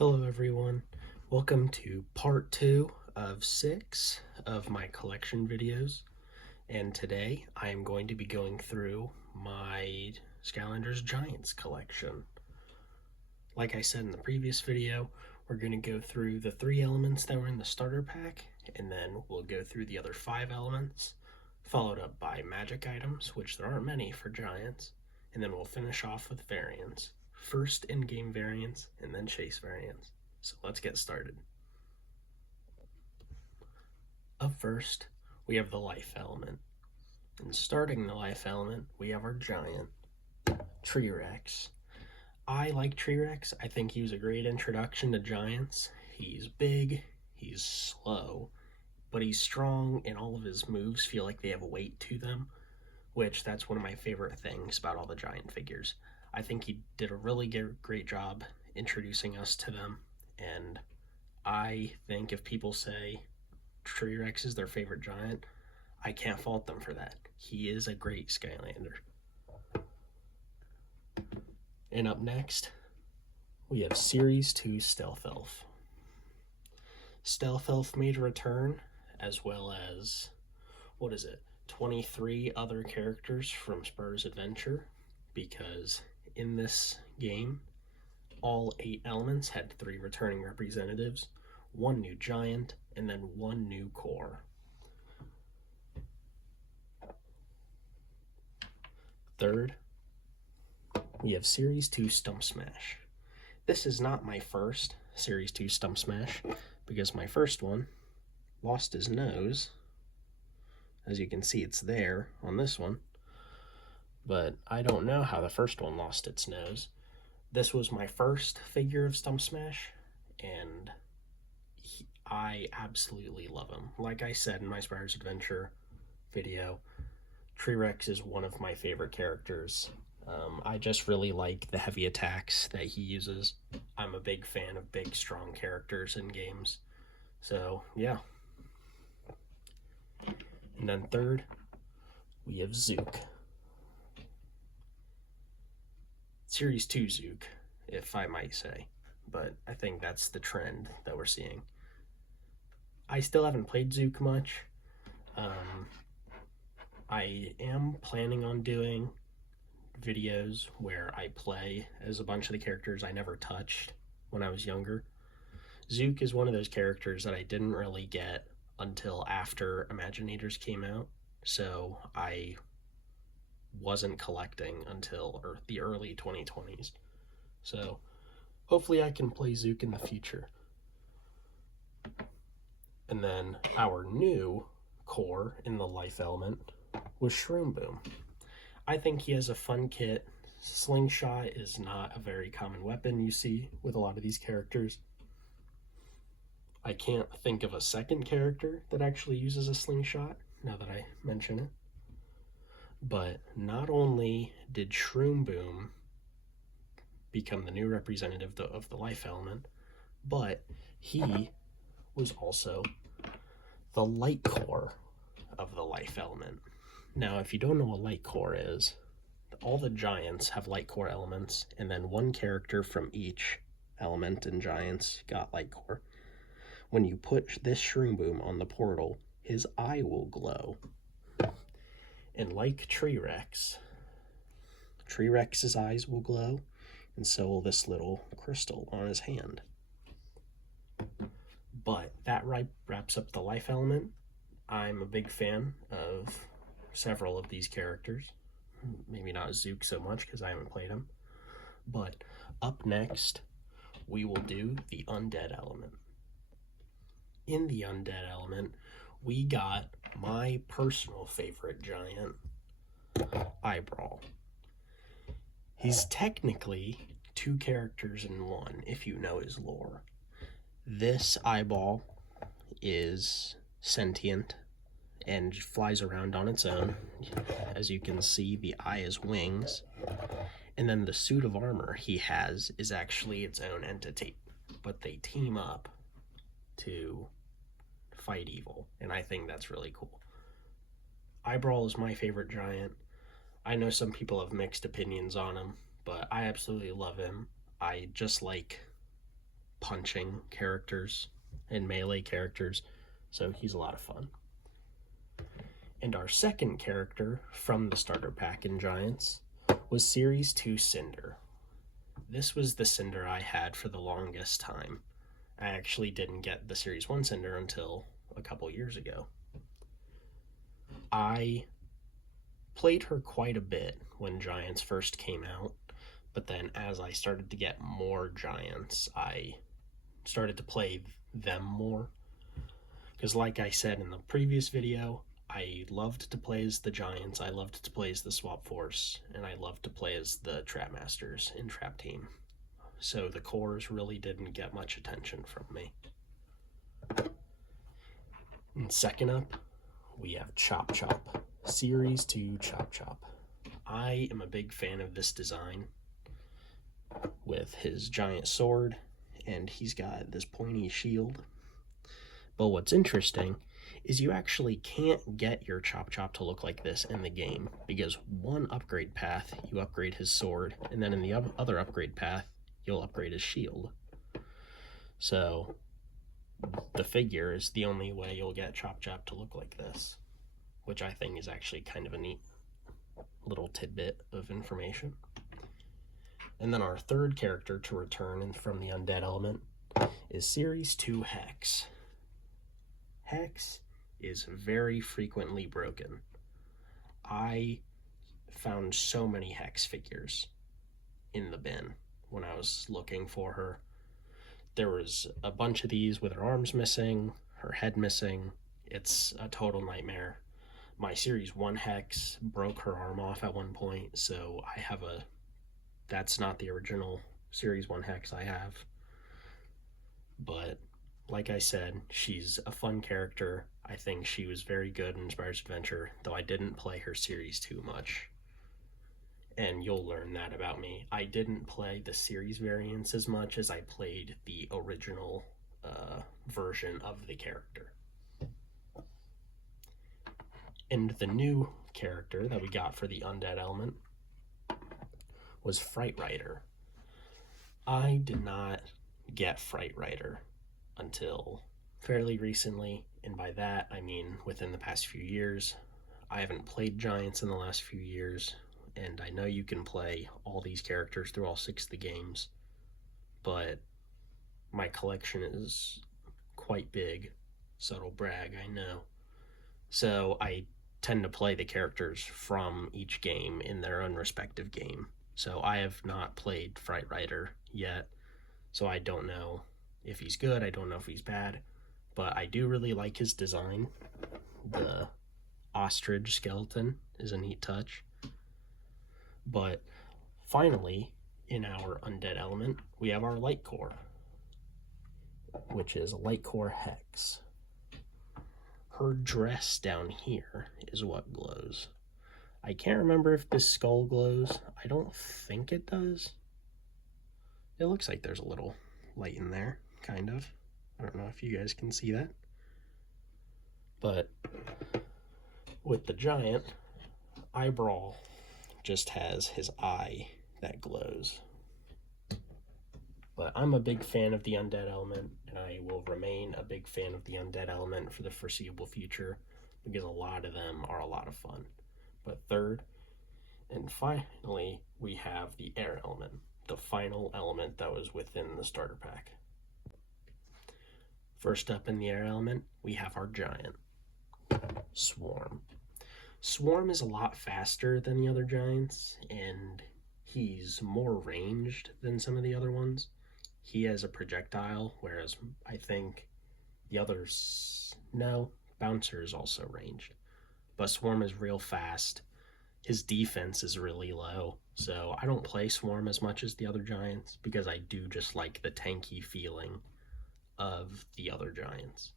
Hello everyone, welcome to part 2 of 6 of my collection videos, and today I am going to be going through my Skylanders Giants collection. Like I said in the previous video, we're going to go through the 3 elements that were in the starter pack, and then we'll go through the other 5 elements, followed up by magic items, which there aren't many for Giants, and then we'll finish off with variants. First in-game variants, and then chase variants. So let's get started. Up first, we have the life element. And starting the life element, we have our giant, T-Rex. I like T-Rex. I think he was a great introduction to giants. He's big, he's slow, but he's strong, and all of his moves feel like they have a weight to them, which that's one of my favorite things about all the giant figures. I think he did a really great job introducing us to them, and I think if people say T-Rex is their favorite giant, I can't fault them for that. He is a great Skylander. And up next, we have Series 2 Stealth Elf. Stealth Elf made a return, as well as, 23 other characters from Spur's Adventure, because in this game, all 8 elements had 3 returning representatives, 1 new giant, and then 1 new core. Third, we have Series 2 Stump Smash. This is not my first Series 2 Stump Smash, because my first one lost his nose. As you can see, it's there on this one. But I don't know how the first one lost its nose. This was my first figure of Stump Smash, and I absolutely love him. Like I said in my Spyro's Adventure video, T-Rex is one of my favorite characters. I just really like the heavy attacks that he uses. I'm a big fan of big, strong characters in games. So, yeah. And then third, we have Zook. Series 2 Zook, if I might say, but I think that's the trend that we're seeing. I still haven't played Zook much. I am planning on doing videos where I play as a bunch of the characters I never touched when I was younger. Zook is one of those characters that I didn't really get until after Imaginators came out, so I wasn't collecting until the early 2020s. So hopefully I can play Zook in the future. And then our new core in the life element was Shroom Boom. I think he has a fun kit. Slingshot is not a very common weapon you see with a lot of these characters. I can't think of a second character that actually uses a slingshot, now that I mention it. But not only did Shroom Boom become the new representative of the life element, but he was also the light core of the life element. Now, if you don't know what light core is, all the giants have light core elements, and then one character from each element in giants got light core. When you put this Shroom Boom on the portal, his eye will glow. And like T-Rex's eyes will glow, and so will this little crystal on his hand. But that wraps up the life element. I'm a big fan of several of these characters. Maybe not Zook so much because I haven't played him. But up next, we will do the undead element. In the undead element, we got my personal favorite giant, Eyebrow. He's technically 2 characters in one if you know his lore. This eyeball is sentient and flies around on its own. As you can see, the eye is wings. And then the suit of armor he has is actually its own entity. But they team up to fight evil, and I think that's really cool. Eyebrow is my favorite giant. I know some people have mixed opinions on him, but I absolutely love him. I just like punching characters and melee characters, so he's a lot of fun. And our second character from the starter pack in Giants was Series 2 Cinder. This was the Cinder I had for the longest time. I actually didn't get the Series 1 Cinder until a couple years ago. I played her quite a bit when Giants first came out, but then as I started to get more Giants, I started to play them more. Because like I said in the previous video, I loved to play as the Giants, I loved to play as the Swap Force, and I loved to play as the Trap Masters in Trap Team. So the cores really didn't get much attention from me. And second up, we have Chop Chop, Series 2 Chop Chop. I am a big fan of this design with his giant sword, and he's got this pointy shield. But what's interesting is you actually can't get your Chop Chop to look like this in the game, because one upgrade path, you upgrade his sword, and then in the other upgrade path, you'll upgrade his shield. So the figure is the only way you'll get Chop Chop to look like this, which I think is actually kind of a neat little tidbit of information. And then our third character to return from the Undead element is Series 2 Hex. Hex is very frequently broken. I found so many Hex figures in the bin when I was looking for her. There was a bunch of these with her arms missing, her head missing. It's a total nightmare. My Series 1 Hex broke her arm off at one point, so I have that's not the original Series 1 Hex I have. But like I said, she's a fun character. I think she was very good in Spyro's Adventure, though I didn't play her Series 2 much. And you'll learn that about me. I didn't play the series variants as much as I played the original version of the character. And the new character that we got for the Undead element was Fright Rider. I did not get Fright Rider until fairly recently, and by that I mean within the past few years. I haven't played Giants in the last few years, and I know you can play all these characters through all 6 of the games, but my collection is quite big. Subtle brag, I know. So I tend to play the characters from each game in their own respective game. So I have not played Fright Rider yet, so I don't know if he's good, I don't know if he's bad, but I do really like his design. The ostrich skeleton is a neat touch. But finally, in our Undead element, we have our Light Core, which is Light Core Hex. Her dress down here is what glows. I can't remember if this skull glows. I don't think it does. It looks like there's a little light in there, kind of. I don't know if you guys can see that. But with the giant, Eyebrawl just has his eye that glows. But I'm a big fan of the Undead element, and I will remain a big fan of the Undead element for the foreseeable future, because a lot of them are a lot of fun. But third, and finally, we have the Air element, the final element that was within the starter pack. First up in the Air element, we have our giant, Swarm. Swarm is a lot faster than the other giants, and he's more ranged than some of the other ones. He has a projectile, whereas I think the others, no, Bouncer is also ranged. But Swarm is real fast. His defense is really low, so I don't play Swarm as much as the other giants, because I do just like the tanky feeling of the other giants.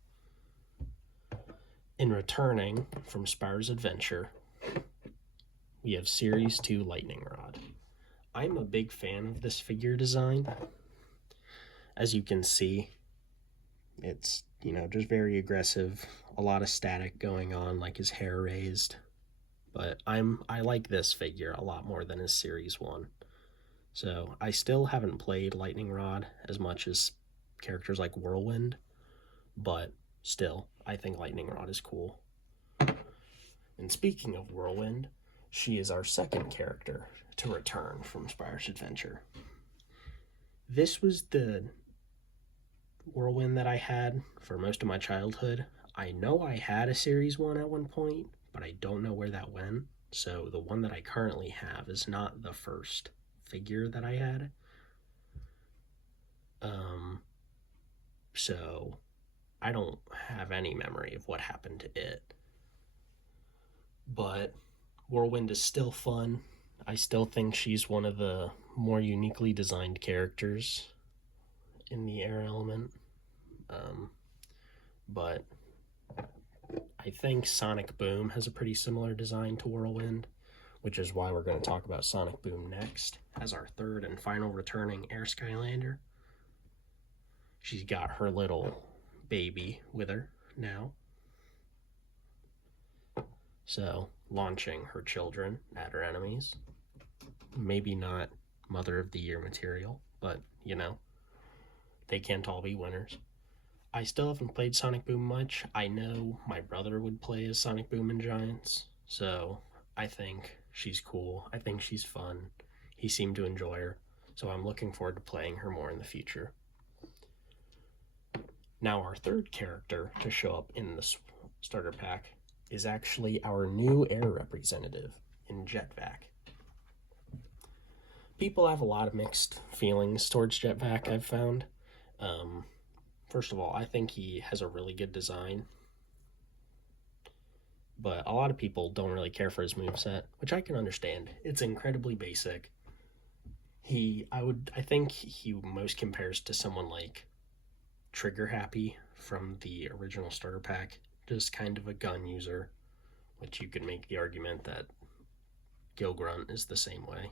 In returning from Spyro's Adventure, we have Series 2 Lightning Rod. I'm a big fan of this figure design. As you can see, it's, just very aggressive, a lot of static going on, like his hair raised. But I like this figure a lot more than his Series 1. So I still haven't played Lightning Rod as much as characters like Whirlwind, but still, I think Lightning Rod is cool. And speaking of Whirlwind, she is our second character to return from Spyro's Adventure. This was the Whirlwind that I had for most of my childhood. I know I had a Series 1 at one point, but I don't know where that went. So the one that I currently have is not the first figure that I had. So I don't have any memory of what happened to it. But Whirlwind is still fun. I still think she's one of the more uniquely designed characters in the air element. But I think Sonic Boom has a pretty similar design to Whirlwind, which is why we're going to talk about Sonic Boom next as our third and final returning Air Skylander. She's got her little baby with her now. So, launching her children at her enemies. Maybe not Mother of the Year material, but, you know, they can't all be winners. I still haven't played Sonic Boom much. I know my brother would play as Sonic Boom in Giants, so I think she's cool. I think she's fun. He seemed to enjoy her, so I'm looking forward to playing her more in the future. Now our third character to show up in the starter pack is actually our new air representative in Jetvac. People have a lot of mixed feelings towards Jetvac, I've found. First of all, I think he has a really good design, but a lot of people don't really care for his moveset, which I can understand. It's incredibly basic. I think he most compares to someone like Trigger Happy from the original starter pack, just kind of a gun user, which you could make the argument that Gil Grunt is the same way.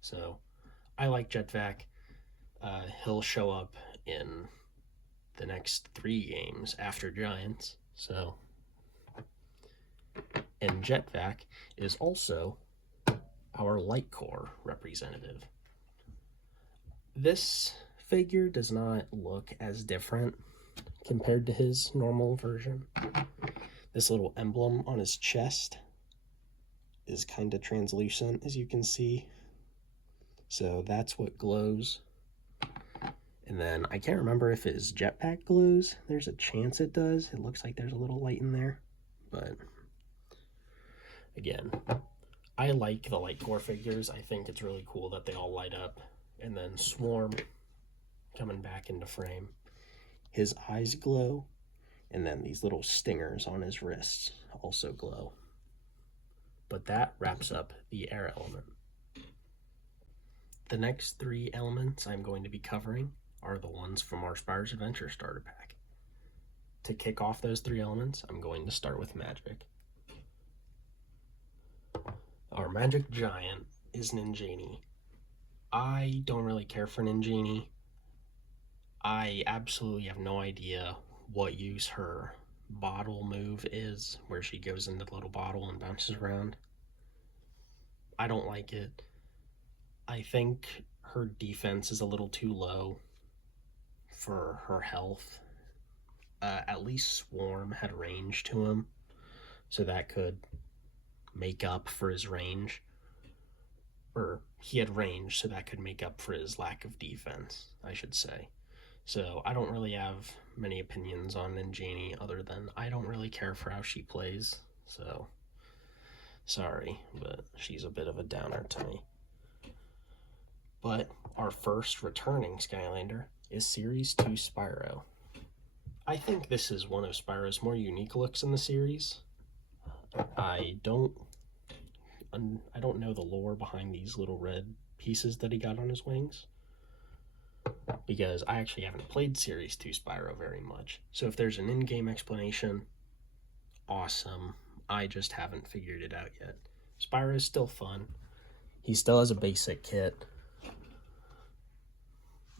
So I like Jetvac. He'll show up in the next 3 games after Giants. So, and Jetvac is also our Light Core representative. This figure does not look as different compared to his normal version. This little emblem on his chest is kind of translucent, as you can see. So that's what glows. And then I can't remember if his jetpack glows. There's a chance it does. It looks like there's a little light in there. But again, I like the Light Core figures. I think it's really cool that they all light up. And then Swarm coming back into frame. His eyes glow. And then these little stingers on his wrists also glow. But that wraps up the air element. The next 3 elements I'm going to be covering are the ones from our Spyro's Adventure starter pack. To kick off those 3 elements, I'm going to start with Magic. Our Magic Giant is Ninjani. I don't really care for Ninjani. I absolutely have no idea what use her bottle move is, where she goes into the little bottle and bounces around. I don't like it. I think her defense is a little too low for her health. At least Swarm had range to him, so that could make up for his range. Or he had range, so that could make up for his lack of defense, I should say. So I don't really have many opinions on Ninjani other than I don't really care for how she plays. So sorry, but she's a bit of a downer to me. But our first returning Skylander is Series 2 Spyro. I think this is one of Spyro's more unique looks in the series. I don't know the lore behind these little red pieces that he got on his wings, because I actually haven't played Series 2 Spyro very much. So if there's an in-game explanation, awesome. I just haven't figured it out yet. Spyro is still fun. He still has a basic kit,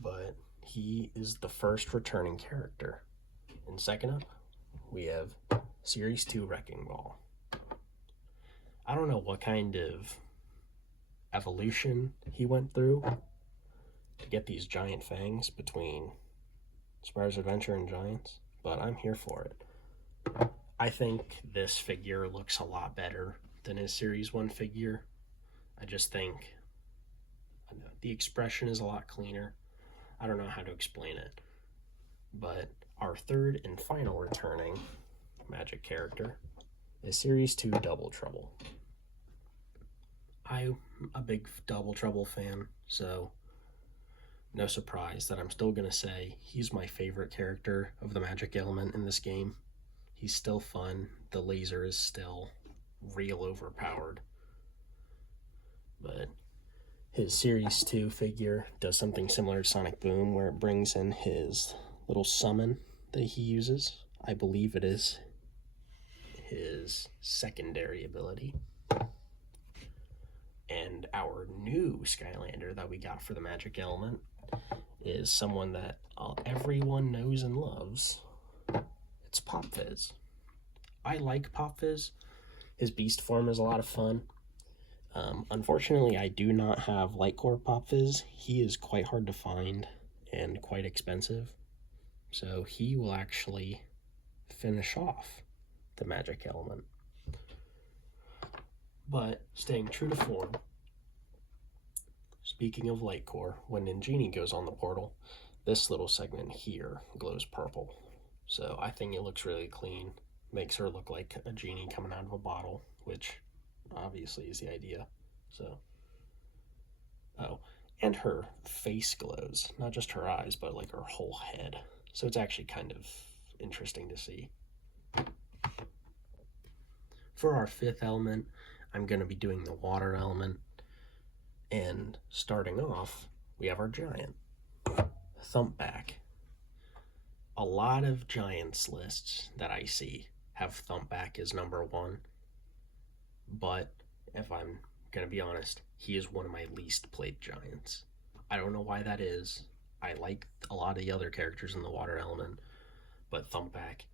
but he is the first returning character. And second up, we have Series 2 Wrecking Ball. I don't know what kind of evolution he went through to get these giant fangs between Spyro's Adventure and Giants, but I'm here for it. I think this figure looks a lot better than his Series 1 figure. I just think the expression is a lot cleaner. I don't know how to explain it. But our third and final returning Magic character is Series 2 Double Trouble. I'm a big Double Trouble fan, so no surprise that I'm still going to say he's my favorite character of the Magic element in this game. He's still fun. The laser is still real overpowered. But his Series 2 figure does something similar to Sonic Boom, where it brings in his little summon that he uses. I believe it is his secondary ability. And our new Skylander that we got for the Magic element is someone that everyone knows and loves. It's Pop Fizz. I like Pop Fizz. His beast form is a lot of fun. Unfortunately, I do not have Light Core Pop Fizz. He is quite hard to find and quite expensive. So he will actually finish off the Magic element. But staying true to form, speaking of Light Core, when Ningini goes on the portal, this little segment here glows purple. So I think it looks really clean. Makes her look like a genie coming out of a bottle, which obviously is the idea. So, oh, and her face glows, not just her eyes, but like her whole head. So it's actually kind of interesting to see. For our fifth element, I'm going to be doing the water element. And starting off, we have our giant, Thumpback. A lot of Giants lists that I see have Thumpback as number one. But if I'm going to be honest, he is one of my least played Giants. I don't know why that is. I like a lot of the other characters in the water element, but Thumpback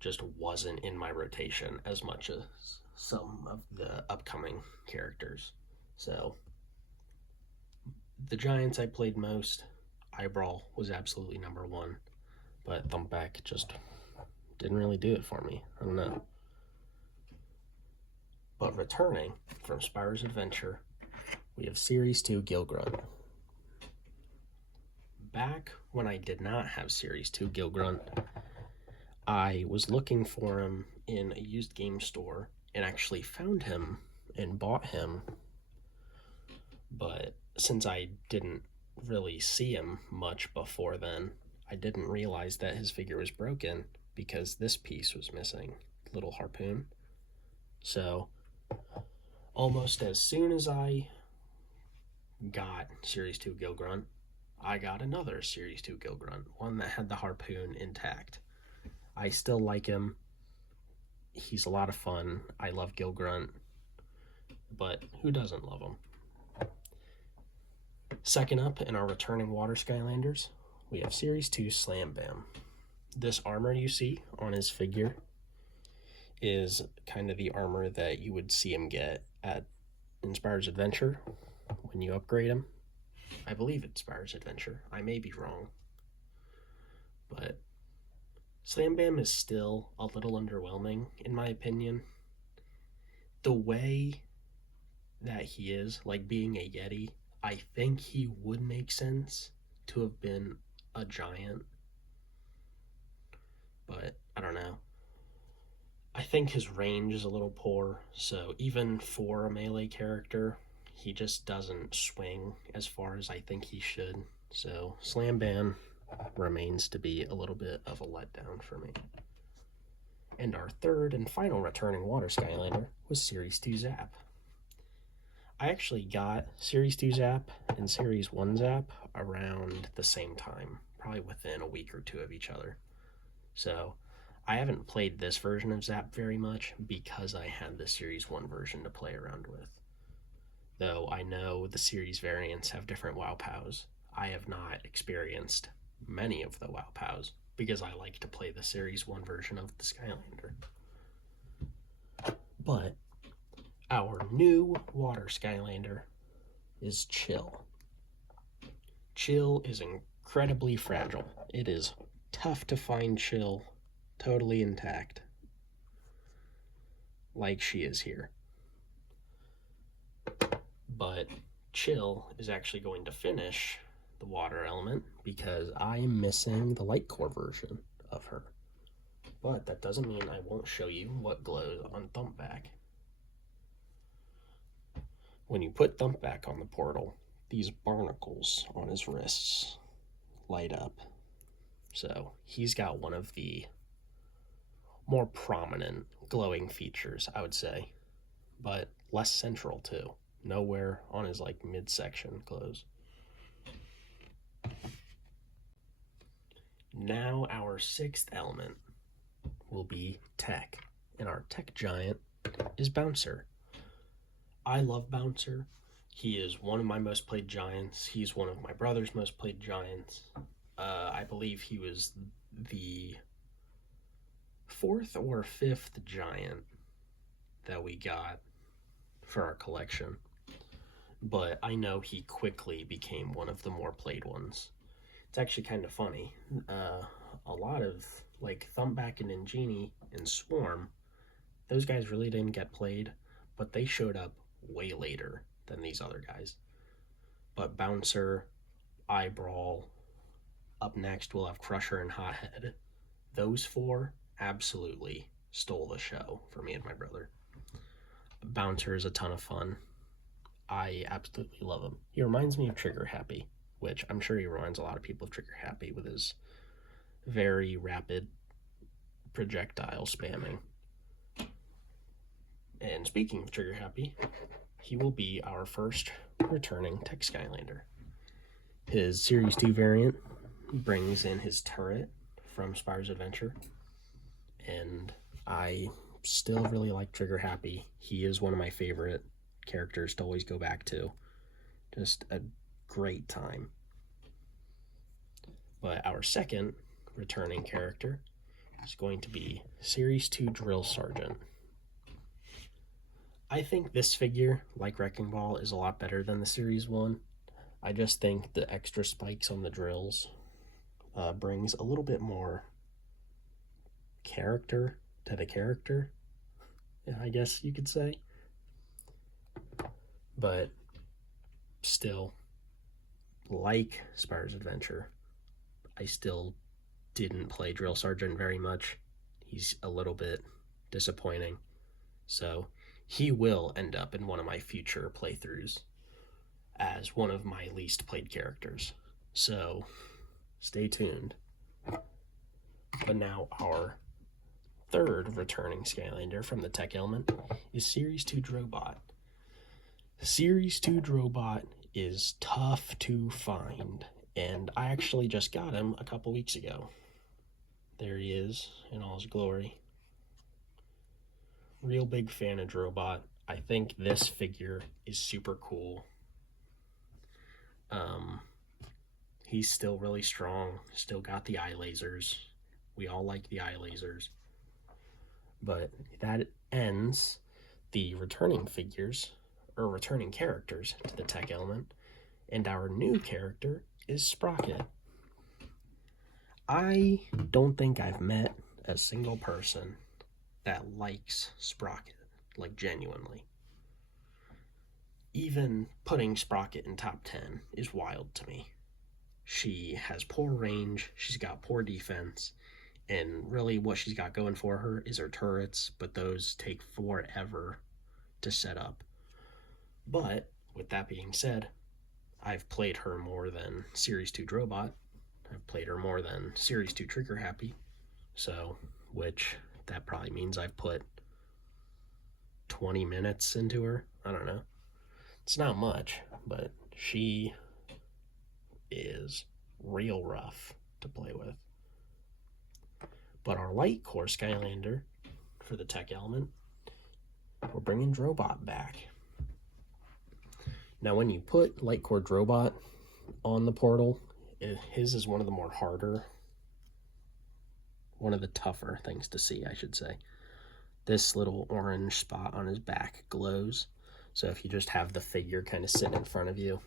just wasn't in my rotation as much as some of the upcoming characters. So the Giants I played most, Eyebrawl was absolutely number one, but Thumpback just didn't really do it for me. I don't know. But returning from Spyro's Adventure, we have Series 2 Gilgrunt. Back when I did not have Series 2 Gilgrunt, I was looking for him in a used game store and actually found him and bought him. But since I didn't really see him much before then, I didn't realize that his figure was broken because this piece was missing, little harpoon. So almost as soon as I got Series 2 Gilgrunt, I got another Series 2 Gilgrunt, one that had the harpoon intact. I still like him. He's a lot of fun. I love Gilgrunt, but who doesn't love him? Second up in our returning Water Skylanders, we have Series 2 Slam Bam. This armor you see on his figure is kind of the armor that you would see him get at Spyro's Adventure when you upgrade him. I believe it's Spyro's Adventure. I may be wrong. But Slam Bam is still a little underwhelming, in my opinion. The way that he is, like being a Yeti, I think he would make sense to have been a giant. But I don't know. I think his range is a little poor, so even for a melee character, he just doesn't swing as far as I think he should. So Slam Bam remains to be a little bit of a letdown for me. And our third and final returning Water Skylander was Series 2 Zap. I actually got Series 2 Zap and Series 1 Zap around the same time, probably within a week or two of each other. So I haven't played this version of Zap very much because I had the Series 1 version to play around with. Though I know the series variants have different Wow Pows, I have not experienced many of the Wow Pows because I like to play the Series 1 version of the Skylander. But our new Water Skylander is Chill. Chill is incredibly fragile. It is tough to find Chill totally intact, like she is here. But Chill is actually going to finish the water element because I'm missing the light core version of her. But that doesn't mean I won't show you what glows on Thumpback. When you put Thumpback on the portal, these barnacles on his wrists light up. So he's got one of the more prominent glowing features, I would say, but less central too. Nowhere on his like midsection glows. Now our sixth element will be tech, and our tech giant is Bouncer. I love Bouncer. He is one of my most played giants. He's one of my brother's most played giants. I believe he was the fourth or fifth giant that we got for our collection. But I know he quickly became one of the more played ones. It's actually kind of funny. A lot of like Thumpback and Ingenie and Swarm, those guys really didn't get played, but they showed up way later than these other guys. But Bouncer, Eyebrawl, up next we'll have Crusher and Hothead. Those four absolutely stole the show for me and my brother. Bouncer is a ton of fun. I absolutely love him. He reminds me of Trigger Happy, which I'm sure he reminds a lot of people of Trigger Happy with his very rapid projectile spamming. And speaking of Trigger Happy, he will be our first returning Tech Skylander. His Series 2 variant brings in his turret from Spyro's Adventure, and I still really like Trigger Happy. He is one of my favorite characters to always go back to. Just a great time. But our second returning character is going to be Series 2 Drill Sergeant. I think this figure, like Wrecking Ball, is a lot better than the Series 1. I just think the extra spikes on the drills brings a little bit more character to the character, I guess you could say. But still, like Spyro's Adventure, I still didn't play Drill Sergeant very much. He's a little bit disappointing. So he will end up in one of my future playthroughs as one of my least played characters. So stay tuned. But now our third returning Skylander from the tech element is Series 2 Drobot. Series 2 Drobot is tough to find, and I actually just got him a couple weeks ago. There he is in all his glory. Real big fan of Drobot. I think this figure is super cool. He's still really strong, still got the eye lasers. We all like the eye lasers. But that ends the returning figures, or returning characters to the tech element, and our new character is Sprocket. I don't think I've met a single person that likes Sprocket, like genuinely. Even putting Sprocket in top 10 is wild to me. She has poor range, she's got poor defense, and really what she's got going for her is her turrets, but those take forever to set up. But with that being said, I've played her more than Series 2 Drobot. I've played her more than Series 2 Trigger Happy. So, which that probably means I've put 20 minutes into her. I don't know. It's not much, but she is real rough to play with. But our light core Skylander for the tech element, we're bringing Drobot back. Now, when you put light core Drobot on the portal, his is one of the more harder, one of the tougher things to see, I should say. This little orange spot on his back glows. So if you just have the figure kind of sitting in front of you,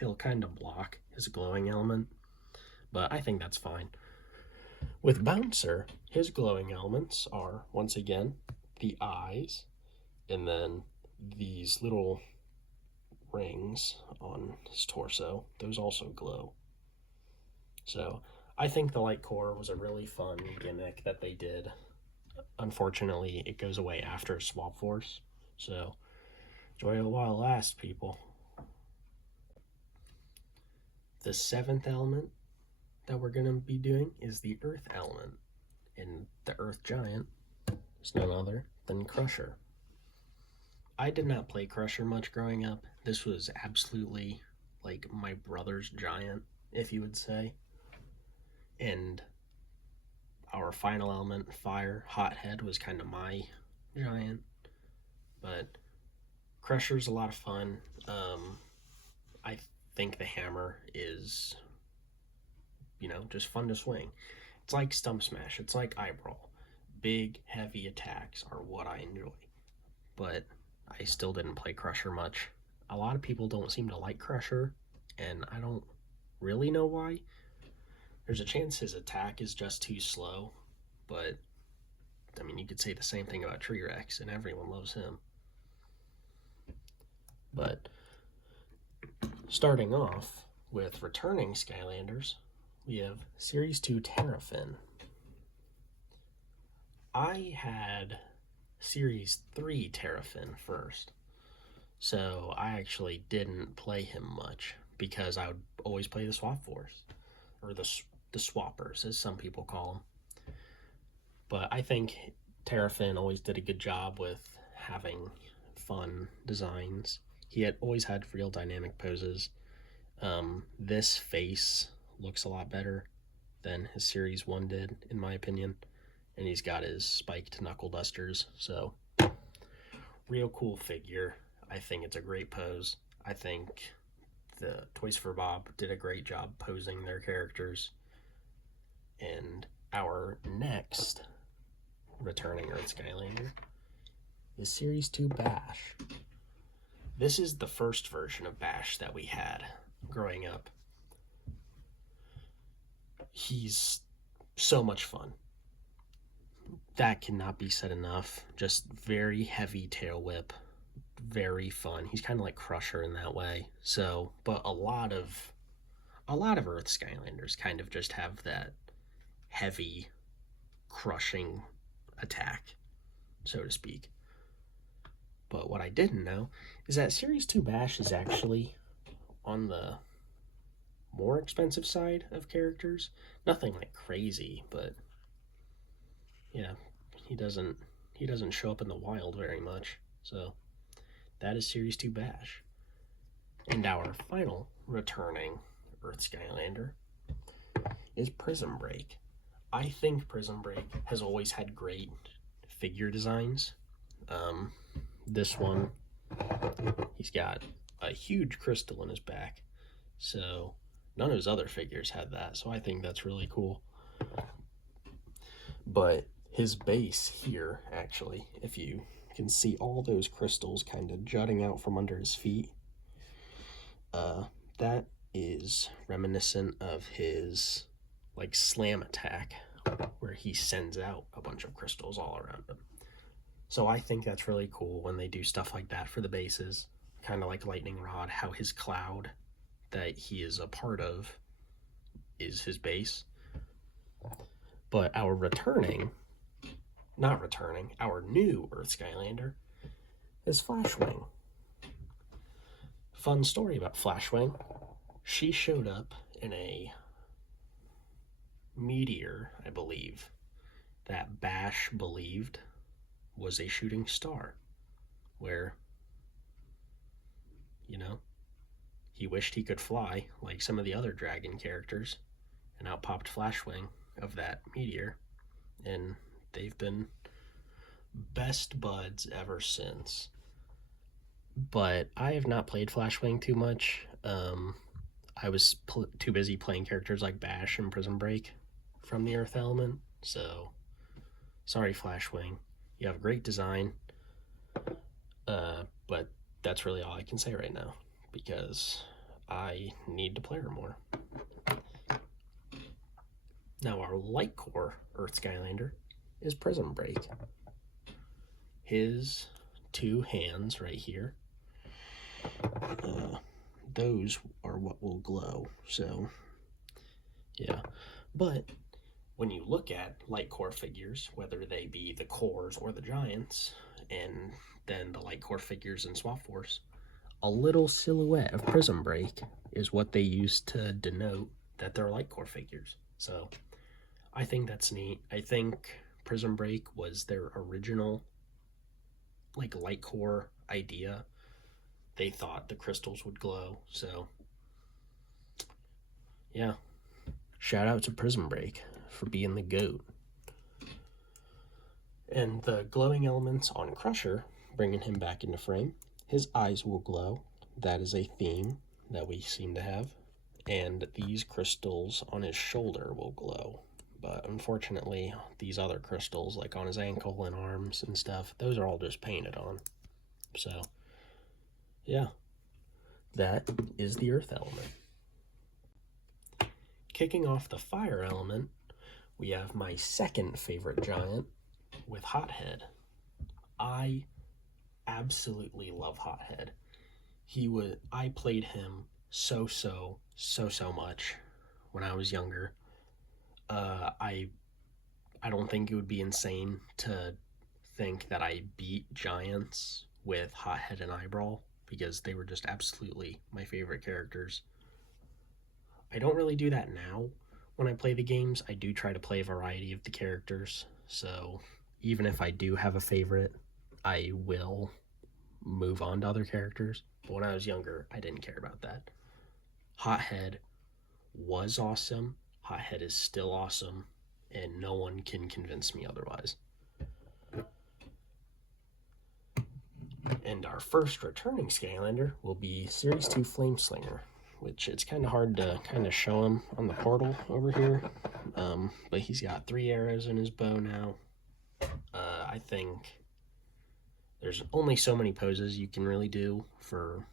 he'll kind of block his glowing element, but I think that's fine. With Bouncer, his glowing elements are, once again, the eyes, and then these little rings on his torso. Those also glow. So I think the light core was a really fun gimmick that they did. Unfortunately, it goes away after Swap Force. So enjoy it while it lasts, people. The 7th element that we're going to be doing is the Earth element. And the Earth Giant is none other than Crusher. I did not play Crusher much growing up. This was absolutely like my brother's giant, if you would say. And our final element, Fire, Hothead, was kind of my giant. But Crusher's a lot of fun. I think the hammer is, just fun to swing. It's like Stump Smash. It's like Eyebrawl. Big, heavy attacks are what I enjoy. But I still didn't play Crusher much. A lot of people don't seem to like Crusher, and I don't really know why. There's a chance his attack is just too slow, but I mean, you could say the same thing about Tree Rex, and everyone loves him. But starting off with returning Skylanders, we have Series 2 Terrafin. I had Series 3 Terrafin first, so I actually didn't play him much because I would always play the Swap Force, or the Swappers, as some people call them. But I think Terrafin always did a good job with having fun designs. He had always had real dynamic poses. This face looks a lot better than his Series 1 did, in my opinion. And he's got his spiked knuckle dusters, so real cool figure. I think it's a great pose. I think the Toys for Bob did a great job posing their characters. And our next returning Earth Skylander is Series 2 Bash. This is the first version of Bash that we had growing up. He's so much fun. That cannot be said enough. Just very heavy tail whip, very fun. He's kind of like Crusher in that way. So, but a lot of Earth Skylanders kind of just have that heavy, crushing attack, so to speak. But what I didn't know is that Series 2 Bash is actually on the more expensive side of characters. Nothing like crazy, but yeah, he doesn't show up in the wild very much. So that is Series 2 Bash. And our final returning Earth Skylander is Prism Break. I think Prism Break has always had great figure designs. This one, he's got a huge crystal in his back, so none of his other figures had that, so I think that's really cool. But his base here, actually, if you can see all those crystals kind of jutting out from under his feet, that is reminiscent of his like slam attack, where he sends out a bunch of crystals all around him. So I think that's really cool when they do stuff like that for the bases, kind of like Lightning Rod, how his cloud that he is a part of is his base. But our our new Earth Skylander is Flashwing. Fun story about Flashwing. She showed up in a meteor, I believe, that Bash believed was a shooting star, where, he wished he could fly like some of the other dragon characters, and out popped Flashwing of that meteor, and they've been best buds ever since. But I have not played Flashwing too much. I was too busy playing characters like Bash and Prism Break from the Earth element, so sorry, Flashwing. You have a great design, but that's really all I can say right now, because I need to play her more. Now our light core Earth Skylander is Prism Break. His two hands right here, those are what will glow. So yeah, but when you look at light core figures, whether they be the cores or the giants, and then the light core figures in Swap Force, a little silhouette of Prism Break is what they use to denote that they're light core figures. So I think that's neat. I think Prism Break was their original like light core idea. They thought the crystals would glow. So yeah, shout out to Prism Break for being the GOAT. And the glowing elements on Crusher, bringing him back into frame. His eyes will glow. That is a theme that we seem to have. And these crystals on his shoulder will glow. But unfortunately, these other crystals, like on his ankle and arms and stuff, those are all just painted on. So, yeah, that is the earth element. Kicking off the fire element, we have my second favorite giant with Hothead. I absolutely love Hothead. I played him so much when I was younger. I don't think it would be insane to think that I beat giants with Hothead and Eyebrawl, because they were just absolutely my favorite characters. I don't really do that now when I play the games. I do try to play a variety of the characters, so even if I do have a favorite, I will move on to other characters. But when I was younger, I didn't care about that. Hothead was awesome. Hothead is still awesome, and no one can convince me otherwise. And our first returning Skylander will be Series 2 Flameslinger, which it's kind of hard to kind of show him on the portal over here. But he's got 3 arrows in his bow now. I think there's only so many poses you can really do for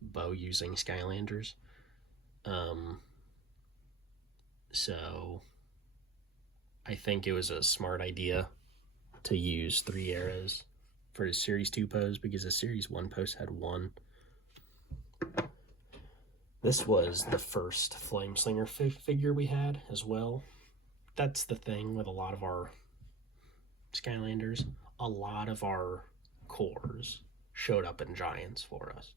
bow using Skylanders. So I think it was a smart idea to use 3 arrows for his Series 2 pose, because his Series 1 pose had 1. This was the first Flameslinger figure we had as well. That's the thing with a lot of our Skylanders. A lot of our cores showed up in giants for us.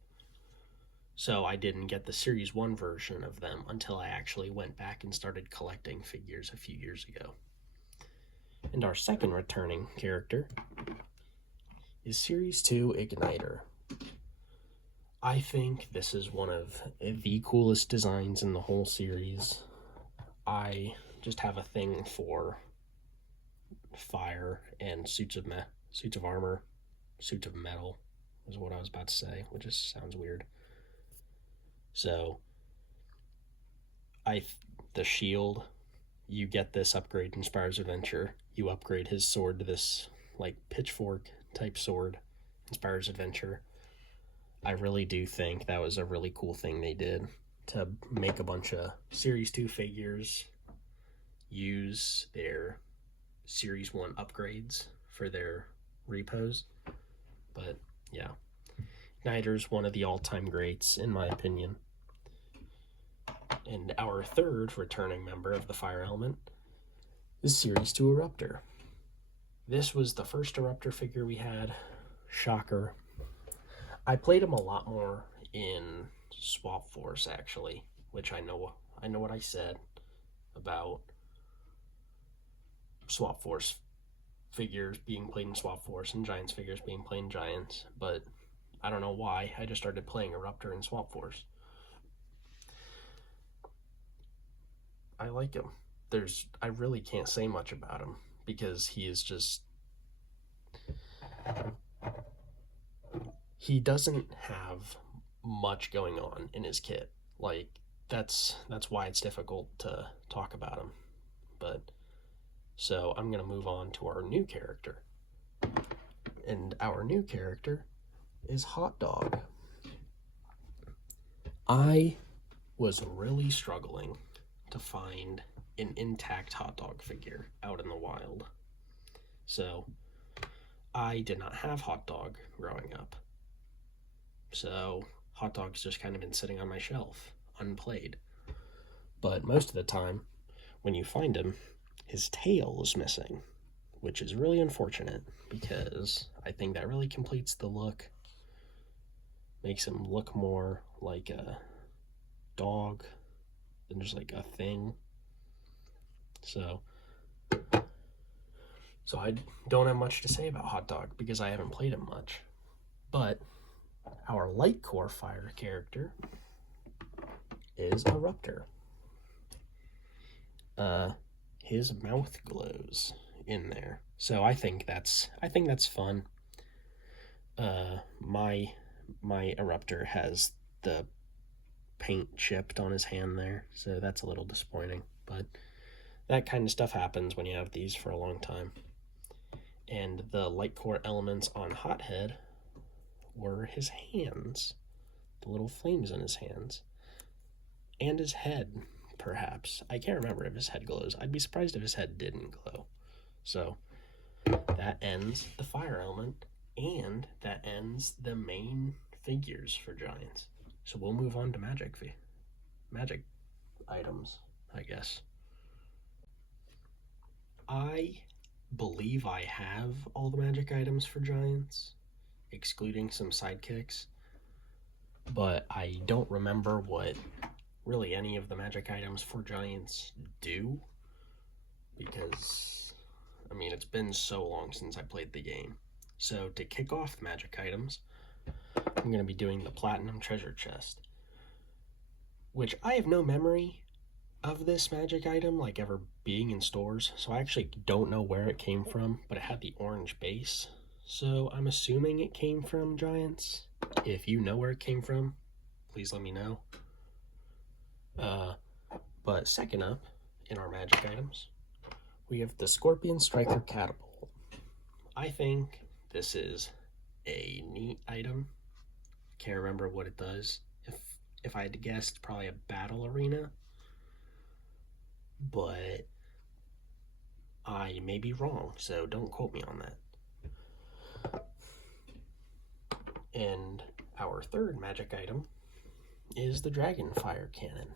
So I didn't get the Series 1 version of them until I actually went back and started collecting figures a few years ago. And our second returning character is Series 2 Igniter. I think this is one of the coolest designs in the whole series. I just have a thing for fire and suits of armor, suits of metal is what I was about to say, which just sounds weird. So, the shield, you get this upgrade in Spyro's Adventure. You upgrade his sword to this like pitchfork type sword in Spyro's Adventure. I really do think that was a really cool thing they did to make a bunch of Series 2 figures use their Series 1 upgrades for their repos. But yeah, Igniter's one of the all-time greats in my opinion. And our third returning member of the fire element is Series 2 Eruptor. This was the first Eruptor figure we had. Shocker. I played him a lot more in Swap Force, actually, which I know what I said about Swap Force figures being played in Swap Force and Giants figures being played in Giants, but I don't know why. I just started playing Eruptor in Swap Force. I like him. I really can't say much about him because he is just... He doesn't have much going on in his kit. Like, that's why it's difficult to talk about him. But, so I'm going to move on to our new character. And our new character is Hot Dog. I was really struggling to find an intact hot dog figure out in the wild. So I did not have hot dog growing up. So hot dog's just kind of been sitting on my shelf, unplayed. But most of the time, when you find him, his tail is missing, which is really unfortunate because I think that really completes the look, makes him look more like a dog than just like a thing. So I don't have much to say about Hot Dog because I haven't played him much. But our light core fire character is Eruptor. His mouth glows in there, so I think that's fun. My Eruptor has the paint chipped on his hand there, so that's a little disappointing. But that kind of stuff happens when you have these for a long time. And the light core elements on Hothead were his hands, the little flames in his hands, and his head, perhaps. I can't remember if his head glows. I'd be surprised if his head didn't glow. So that ends the fire element, and that ends the main figures for Giants. So we'll move on to magic items, I guess. I believe I have all the magic items for Giants, excluding some sidekicks, but I don't remember what really any of the magic items for Giants do, because, I mean, it's been so long since I played the game. So to kick off the magic items, I'm going to be doing the Platinum Treasure Chest, which I have no memory of this magic item like ever being in stores, so I actually don't know where it came from, but it had the orange base, so I'm assuming it came from Giants. If you know where it came from, please let me know. But second up in our magic items, we have the Scorpion Striker Catapult. I think this is a neat item. Can't remember what it does. If I had to guess, it's probably a battle arena, but I may be wrong, so don't quote me on that. And our third magic item is the Dragon Fire Cannon.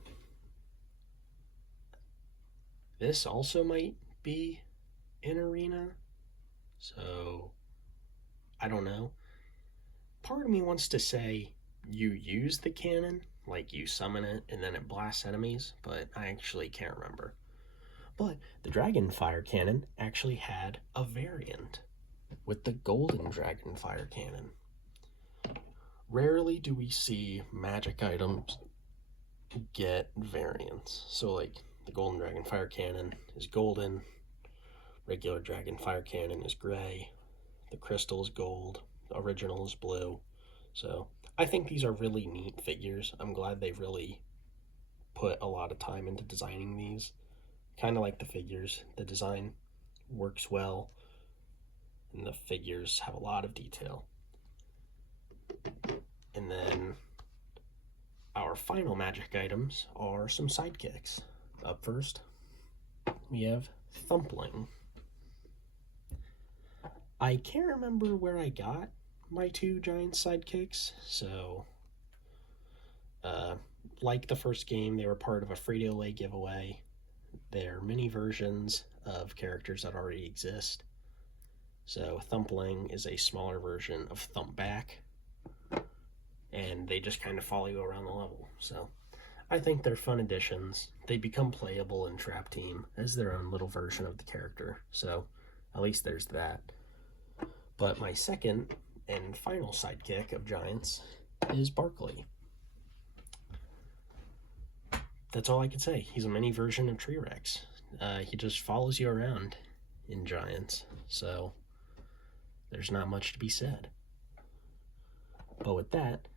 This also might be an arena, so I don't know. Part of me wants to say you use the cannon, like you summon it and then it blasts enemies, but I actually can't remember. But the Dragon Fire Cannon actually had a variant with the Golden Dragon Fire Cannon. Rarely do we see magic items get variants. So like the Golden Dragon Fire Cannon is golden, regular Dragon Fire Cannon is gray, the crystal is gold, the original is blue. So I think these are really neat figures. I'm glad they really put a lot of time into designing these. Kind of like the figures, the design works well, and the figures have a lot of detail. And then our final magic items are some sidekicks. Up first, we have Thumpling. I can't remember where I got my two giant sidekicks, so like the first game, they were part of a free-to-play giveaway. They're mini versions of characters that already exist. So Thumpling is a smaller version of Thumpback, and they just kind of follow you around the level. So I think they're fun additions. They become playable in Trap Team as their own little version of the character, so at least there's that. But my second and final sidekick of Giants is Barkley. That's all I can say. He's a mini version of T-Rex. He just follows you around in Giants, so there's not much to be said. But with that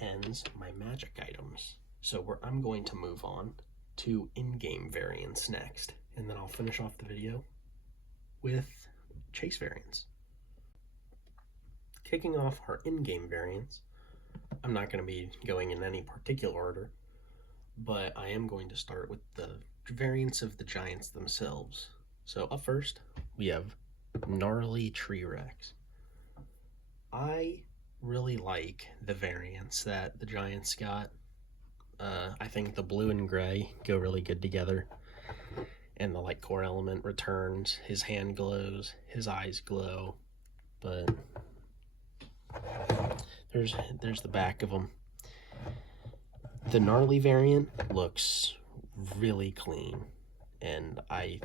ends my magic items. So I'm going to move on to in-game variants next, and then I'll finish off the video with chase variants. Kicking off our in-game variants, I'm not going to be going in any particular order, but I am going to start with the variants of the giants themselves. So up first, we have Gnarly Tree Rex. I really like the variants that the giants got. I think the blue and gray go really good together, and the light core element returns. His hand glows, his eyes glow, but there's the back of him. The gnarly variant looks really clean, and I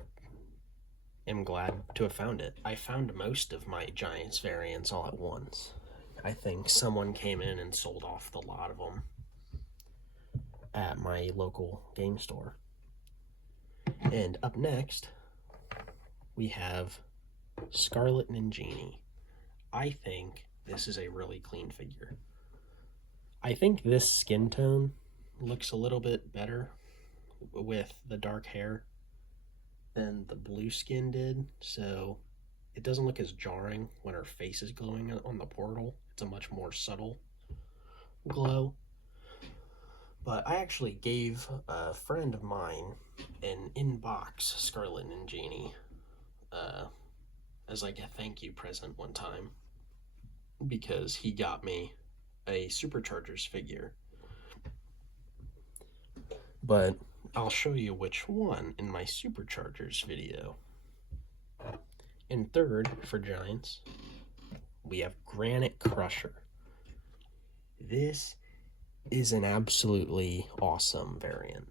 am glad to have found it. I found most of my Giants variants all at once. I think someone came in and sold off the lot of them at my local game store. And up next, we have Scarlet Ninjini. I think this is a really clean figure. I think this skin tone looks a little bit better with the dark hair than the blue skin did, so it doesn't look as jarring when her face is glowing on the portal. It's a much more subtle glow. But I actually gave a friend of mine an in-box Scarlet Ninjini as like a thank you present one time, because he got me a Superchargers figure. But I'll show you which one in my Superchargers video. In third, for Giants, we have Granite Crusher. This is an absolutely awesome variant.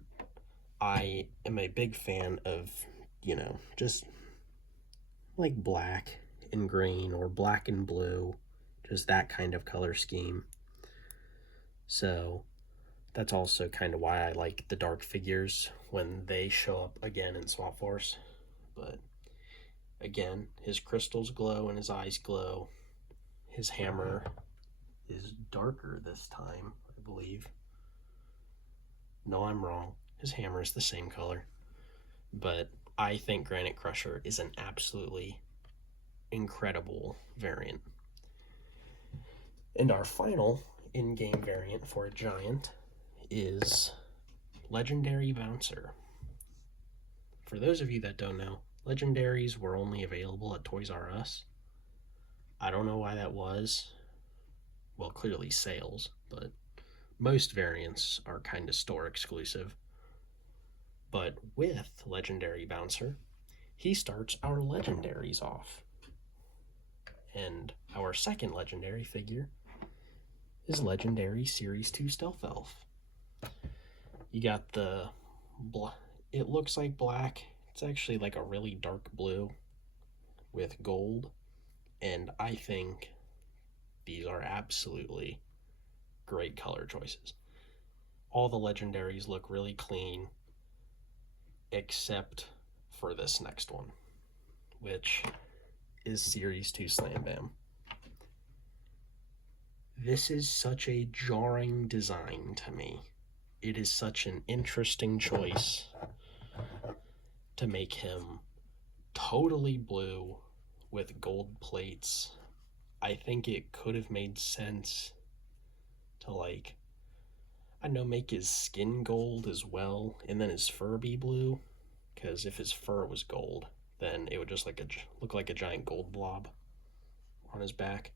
I am a big fan of, just like black and green or black and blue, just that kind of color scheme. So that's also kind of why I like the dark figures when they show up again in Swap Force. But again, his crystals glow and his eyes glow. His hammer is darker this time, I believe. No, I'm wrong. His hammer is the same color. But I think Granite Crusher is an absolutely incredible variant. And our final in-game variant for a giant is Legendary Bouncer. For those of you that don't know, Legendaries were only available at Toys R Us. I don't know why that was. Well, clearly sales, but most variants are kind of store exclusive. But with Legendary Bouncer, he starts our legendaries off. And our second legendary figure is Legendary Series 2 Stealth Elf. You got the it looks like black. It's actually like a really dark blue with gold, and I think these are absolutely great color choices. All the legendaries look really clean, except for this next one, which is Series 2 Slam Bam. This is such a jarring design to me. It is such an interesting choice to make him totally blue with gold plates. I think it could have made sense to make his skin gold as well, and then his fur be blue, because if his fur was gold, then it would just look like a giant gold blob on his back.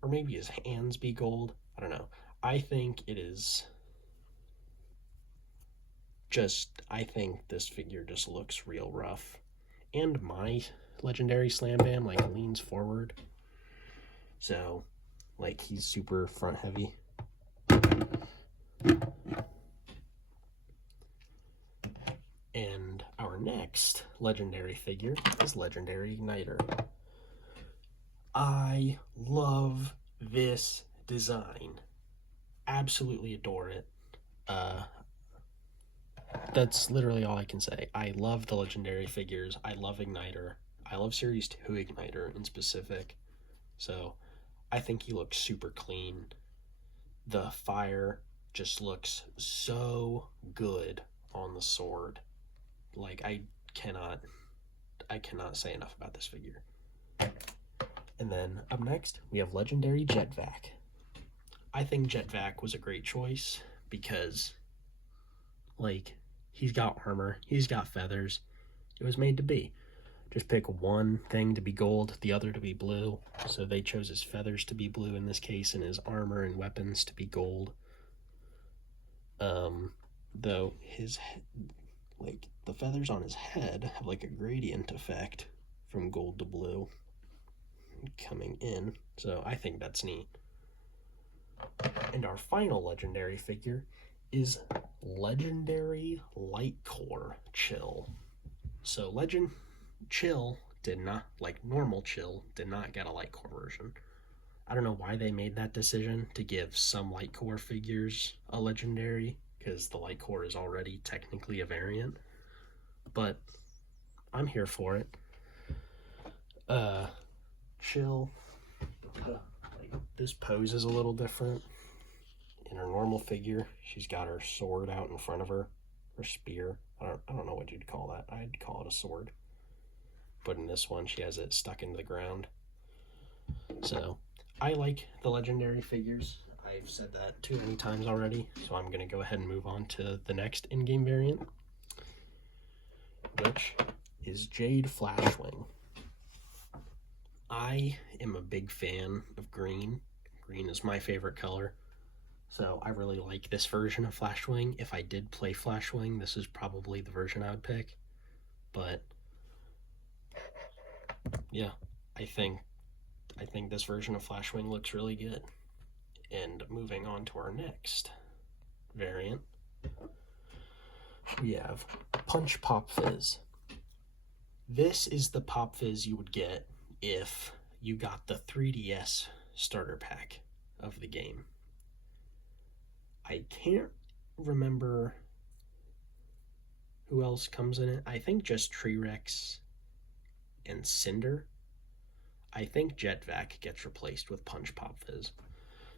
Or maybe his hands be gold. I don't know. I think this figure just looks real rough. And my Legendary Slam Bam leans forward. So he's super front heavy. And our next legendary figure is Legendary Igniter. I love this design. Absolutely adore it. That's literally all I can say. I love the legendary figures. I love Igniter. I love Series 2 Igniter in specific. So I think he looks super clean. The fire just looks so good on the sword. I cannot say enough about this figure. And then up next, we have Legendary Jetvac. I think Jetvac was a great choice because Like, he's got armor, he's got feathers. It was made to be. Just pick one thing to be gold, the other to be blue. So they chose his feathers to be blue in this case, and his armor and weapons to be gold. Though his, like, the feathers on his head have like a gradient effect from gold to blue coming in. So I think that's neat. And our final legendary figure is Legendary Lightcore Chill. So Chill did not, like normal Chill, did not get a Lightcore version. I don't know why they made that decision to give some Lightcore figures a legendary, because the Lightcore is already technically a variant. But I'm here for it. Chill. Like, this pose is a little different. In her normal figure, she's got her sword out in front of her, her spear. I don't know what you'd call that. I'd call it a sword. But in this one, she has it stuck into the ground. So I like the legendary figures. I've said that too many times already, so I'm going to go ahead and move on to the next in-game variant, which is Jade Flashwing. I am a big fan of green. Green is my favorite color, so I really like this version of Flashwing. If I did play Flashwing, this is probably the version I would pick. But yeah, I think this version of Flashwing looks really good. And moving on to our next variant, we have Punch Pop Fizz. This is the Pop Fizz you would get if you got the 3DS starter pack of the game. I can't remember who else comes in it. I think just T-Rex and Cinder. I think Jetvac gets replaced with Punch Pop Fizz.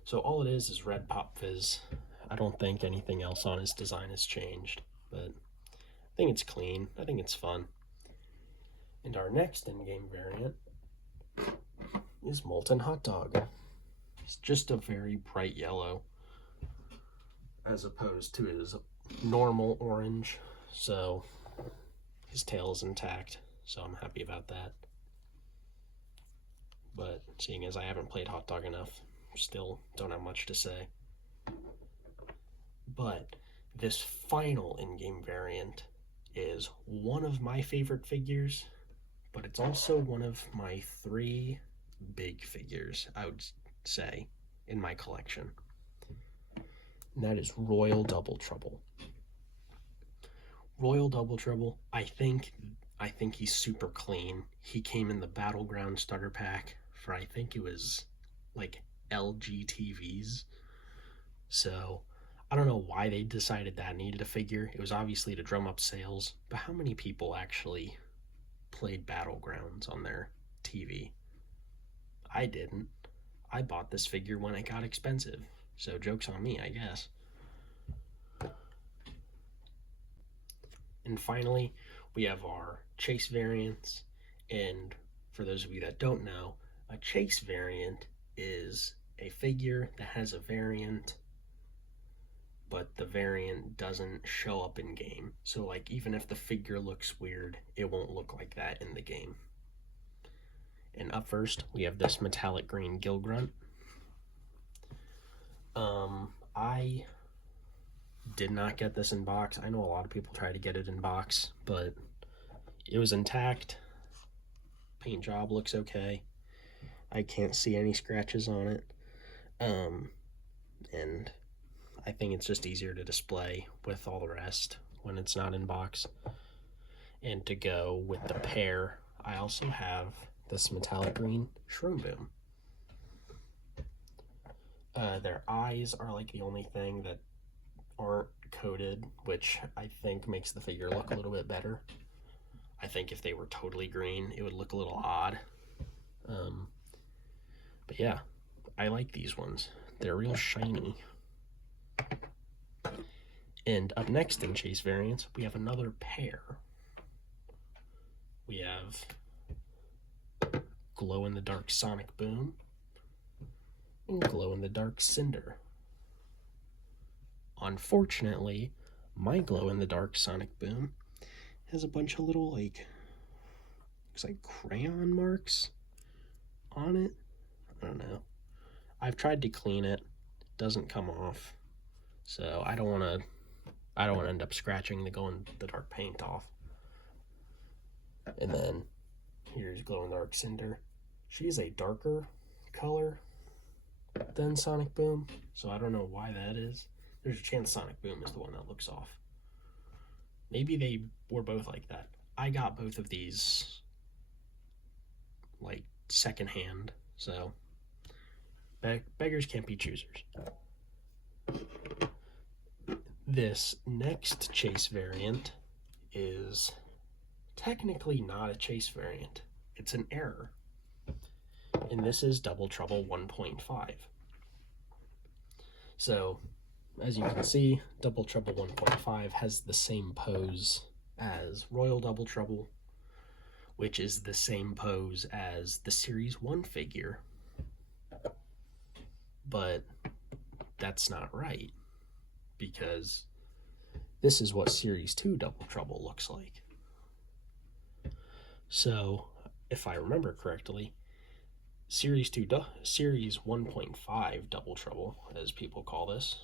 So all it is Red Pop Fizz. I don't think anything else on his design has changed, but I think it's clean. I think it's fun. And our next in-game variant is Molten Hot Dog. It's just a very bright yellow as opposed to his normal orange, so his tail is intact, so I'm happy about that. But seeing as I haven't played Hot Dog enough, still don't have much to say. But this final in-game variant is one of my favorite figures, but it's also one of my 3 big figures, I would say, in my collection. And that is Royal Double Trouble. Royal Double Trouble, I think he's super clean. He came in the Battleground starter pack for, I think it was like LG TVs. So I don't know why they decided that needed a figure. It was obviously to drum up sales, but how many people actually played Battlegrounds on their TV? I didn't. I bought this figure when it got expensive, so joke's on me, I guess. And finally, we have our Chase variants. And for those of you that don't know, a Chase variant is a figure that has a variant, but the variant doesn't show up in game. So like, even if the figure looks weird, it won't look like that in the game. And up first, we have this metallic green Gilgrunt. I did not get this in box. I know a lot of people try to get it in box, but it was intact. Paint job looks okay. I can't see any scratches on it. And I think it's just easier to display with all the rest when it's not in box. And to go with the pair, I also have this metallic green Shroom Boom. Their eyes are like the only thing that aren't coated, which I think makes the figure look a little bit better. I think if they were totally green, it would look a little odd. But yeah, I like these ones. They're real shiny. And up next in Chase variants, we have another pair. We have glow-in-the-dark Sonic Boom and glow-in-the-dark Cinder. Unfortunately, My glow-in-the-dark Sonic Boom has a bunch of little, like, looks like crayon marks on it. I don't know. I've tried to clean it. It doesn't come off. So I don't want to end up scratching the glow-in-the-dark paint off. And then here's glow-in-the-dark Cinder. She's a darker color than Sonic Boom, so I don't know why that is. There's a chance Sonic Boom is the one that looks off. Maybe they were both like that. I got both of these like secondhand, so beggars can't be choosers. This next chase variant is technically not a chase variant. It's an error. And this is Double Trouble 1.5. So, as you can see, Double Trouble 1.5 has the same pose as Royal Double Trouble, which is the same pose as the Series 1 figure. But that's not right, because this is what Series 2 Double Trouble looks like. So, if I remember correctly, Series 1.5 Double Trouble, as people call this,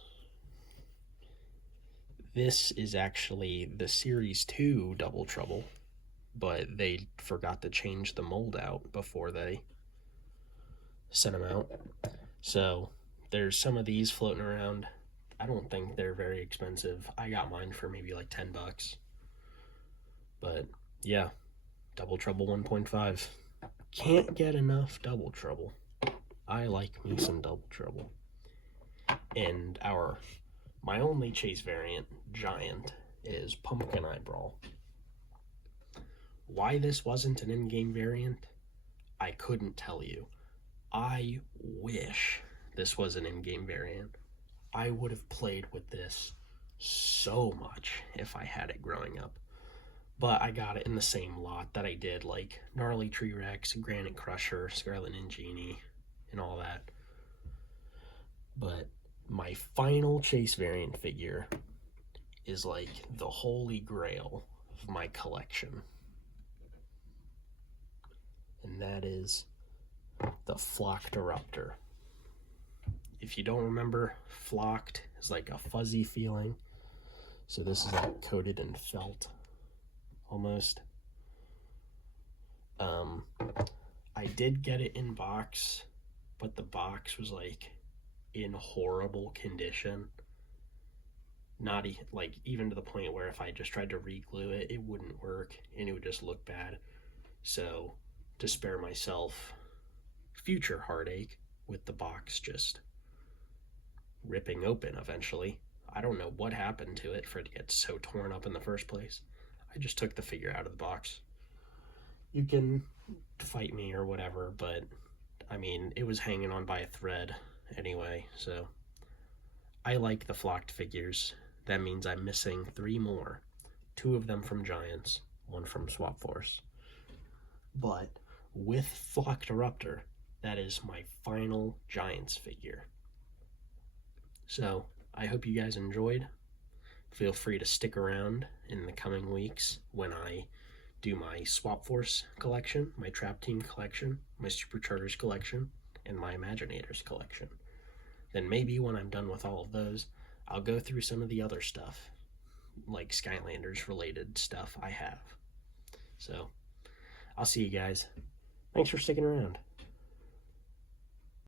this is actually the Series 2 Double Trouble, but they forgot to change the mold out before they sent them out. So there's some of these floating around. I don't think they're very expensive. I got mine for maybe like $10. But yeah, Double Trouble 1.5. Can't get enough Double Trouble. I like me some Double Trouble. And my only chase variant, Giant, is Pumpkin Eye Brawl. Why this wasn't an in-game variant, I couldn't tell you. I wish this was an in-game variant. I would have played with this so much if I had it growing up. But I got it in the same lot that I did, like Gnarly Tree Rex, Granite Crusher, Scarlet Ninjini, and all that. But my final chase variant figure is like the holy grail of my collection. And that is the Flocktoraptor. If you don't remember, flocked is like a fuzzy feeling. So this is like coated in felt. Almost. I did get it in box, but the box was like in horrible condition. Not like even to the point where if I just tried to re-glue it, it wouldn't work and it would just look bad. So to spare myself future heartache with the box just ripping open eventually, I don't know what happened to it for it to get so torn up in the first place. I just took the figure out of the box. You can fight me or whatever, but I mean, it was hanging on by a thread anyway, so I like the flocked figures. That means I'm missing 3 more. 2 of them from Giants, 1 from Swap Force. But with Flocktoraptor, that is my final Giants figure. So I hope you guys enjoyed. Feel free to stick around in the coming weeks when I do my Swap Force collection, my Trap Team collection, my Superchargers collection, and my Imaginators collection. Then maybe when I'm done with all of those, I'll go through some of the other stuff, like Skylanders related stuff I have. So I'll see you guys. Thanks for sticking around.